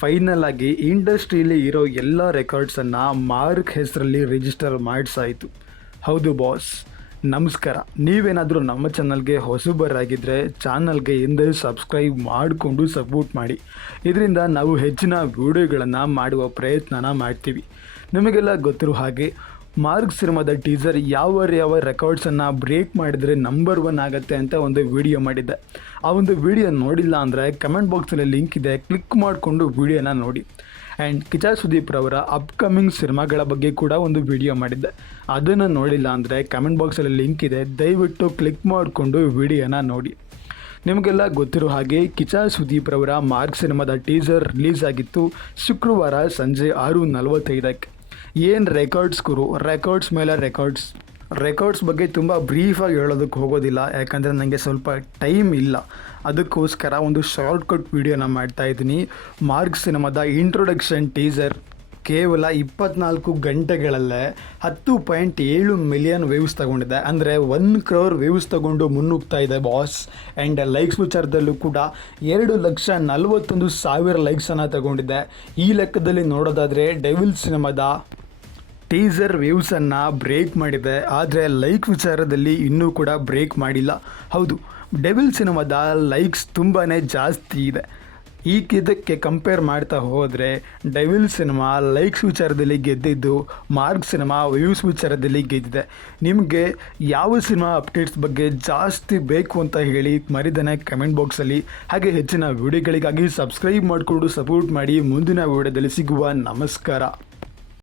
Final ಆಗಿ ಇಂಡಸ್ಟ್ರಿಯಲ್ಲಿ ಇರೋ ಎಲ್ಲ ರೆಕಾರ್ಡ್ಸನ್ನು ಮಾರ್ಕ್ ಹೆಸರಲ್ಲಿ ರಿಜಿಸ್ಟರ್ ಮಾಡಿಸಾಯಿತು. ಹೌದು ಬಾಸ್, ನಮಸ್ಕಾರ. ನೀವೇನಾದರೂ ನಮ್ಮ ಚಾನಲ್ಗೆ ಹೊಸಬರಾಗಿದ್ದರೆ ಚಾನಲ್ಗೆ ಹಿಂದೆ ಸಬ್ಸ್ಕ್ರೈಬ್ ಮಾಡಿಕೊಂಡು ಸಪೋರ್ಟ್ ಮಾಡಿ. ಇದರಿಂದ ನಾವು ಹೆಚ್ಚಿನ ವಿಡಿಯೋಗಳನ್ನು ಮಾಡುವ ಪ್ರಯತ್ನನ ಮಾಡ್ತೀವಿ. ನಿಮಗೆಲ್ಲ ಗೊತ್ತಿರೋ ಹಾಗೆ ಮಾರ್ಕ್ ಸಿನಿಮಾದ ಟೀಸರ್ ಯಾವ ರೆಕಾರ್ಡ್ಸನ್ನು ಬ್ರೇಕ್ ಮಾಡಿದರೆ ನಂಬರ್ 1 ಆಗುತ್ತೆ ಅಂತ ಒಂದು ವಿಡಿಯೋ ಮಾಡಿದ್ದೆ. ಆ ಒಂದು ವಿಡಿಯೋ ನೋಡಿಲ್ಲ ಅಂದರೆ ಕಮೆಂಟ್ ಬಾಕ್ಸಲ್ಲಿ ಲಿಂಕ್ ಇದೆ, ಕ್ಲಿಕ್ ಮಾಡಿಕೊಂಡು ವಿಡಿಯೋನ ನೋಡಿ. ಆ್ಯಂಡ್ ಕಿಚ್ಚ ಸುದೀಪ್ ರವರ ಅಪ್ಕಮಿಂಗ್ ಸಿನಿಮಾಗಳ ಬಗ್ಗೆ ಕೂಡ ಒಂದು ವಿಡಿಯೋ ಮಾಡಿದ್ದೆ. ಅದನ್ನು ನೋಡಿಲ್ಲ ಅಂದರೆ ಕಮೆಂಟ್ ಬಾಕ್ಸಲ್ಲಿ ಲಿಂಕ್ ಇದೆ, ದಯವಿಟ್ಟು ಕ್ಲಿಕ್ ಮಾಡಿಕೊಂಡು ವಿಡಿಯೋನ ನೋಡಿ. ನಿಮಗೆಲ್ಲ ಗೊತ್ತಿರೋ ಹಾಗೆ ಕಿಚ್ಚ ಸುದೀಪ್ ರವರ ಮಾರ್ಕ್ ಸಿನಿಮಾದ ಟೀಸರ್ ರಿಲೀಸ್ ಆಗಿತ್ತು ಶುಕ್ರವಾರ ಸಂಜೆ 6:45ಕ್ಕೆ. ಏನು ರೆಕಾರ್ಡ್ಸ್ ಗುರು, ರೆಕಾರ್ಡ್ಸ್ ಮೇಲೆ ರೆಕಾರ್ಡ್ಸ್ ಬಗ್ಗೆ ತುಂಬ ಬ್ರೀಫಾಗಿ ಹೇಳೋದಕ್ಕೆ ಹೋಗೋದಿಲ್ಲ, ಯಾಕಂದರೆ ನನಗೆ ಸ್ವಲ್ಪ ಟೈಮ್ ಇಲ್ಲ. ಅದಕ್ಕೋಸ್ಕರ ಒಂದು ಶಾರ್ಟ್ಕಟ್ ವಿಡಿಯೋನ ಮಾಡ್ತಾಯಿದ್ದೀನಿ. ಮಾರ್ಕ್ ಸಿನಿಮಾದ ಇಂಟ್ರೊಡಕ್ಷನ್ ಟೀಸರ್ ಕೇವಲ 24 ಗಂಟೆಗಳಲ್ಲೇ 10.7 ಮಿಲಿಯನ್ ವ್ಯೂಸ್ ತಗೊಂಡಿದೆ. ಅಂದರೆ 1 crore ವ್ಯೂಸ್ ತಗೊಂಡು ಮುನ್ನುಗ್ತಾ ಇದೆ ಬಾಸ್. ಆ್ಯಂಡ್ ಲೈಕ್ಸ್ ವಿಚಾರದಲ್ಲೂ ಕೂಡ 2,41,000 ಲೈಕ್ಸನ್ನು ತಗೊಂಡಿದೆ. ಈ ಲೆಕ್ಕದಲ್ಲಿ ನೋಡೋದಾದರೆ ಡೆವಿಲ್ ಸಿನಿಮಾದ ಟೀಸರ್ ವ್ಯೂಸನ್ನು ಬ್ರೇಕ್ ಮಾಡಿದೆ, ಆದರೆ ಲೈಕ್ ವಿಚಾರದಲ್ಲಿ ಇನ್ನೂ ಕೂಡ ಬ್ರೇಕ್ ಮಾಡಿಲ್ಲ. ಹೌದು, ಡೆವಿಲ್ ಸಿನಿಮಾದ ಲೈಕ್ಸ್ ತುಂಬಾ ಜಾಸ್ತಿ ಇದೆ. ಇದಕ್ಕೆ ಕಂಪೇರ್ ಮಾಡ್ತಾ ಹೋದರೆ ಡೆವಿಲ್ ಸಿನಿಮಾ ಲೈಕ್ಸ್ ವಿಚಾರದಲ್ಲಿ ಗೆದ್ದಿದ್ದು, ಮಾರ್ಕ್ ಸಿನಿಮಾ ವ್ಯೂಸ್ ವಿಚಾರದಲ್ಲಿ ಗೆದ್ದಿದೆ. ನಿಮಗೆ ಯಾವ ಸಿನಿಮಾ ಅಪ್ಡೇಟ್ಸ್ ಬಗ್ಗೆ ಜಾಸ್ತಿ ಬೇಕು ಅಂತ ಹೇಳಿ ಮರಿದನೆ ಕಮೆಂಟ್ ಬಾಕ್ಸಲ್ಲಿ. ಹಾಗೆ ಹೆಚ್ಚಿನ ವಿಡಿಯೋಗಳಿಗಾಗಿ ಸಬ್ಸ್ಕ್ರೈಬ್ ಮಾಡಿಕೊಂಡು ಸಪೋರ್ಟ್ ಮಾಡಿ. ಮುಂದಿನ ವಿಡಿಯೋದಲ್ಲಿ ಸಿಗುವ. ನಮಸ್ಕಾರ.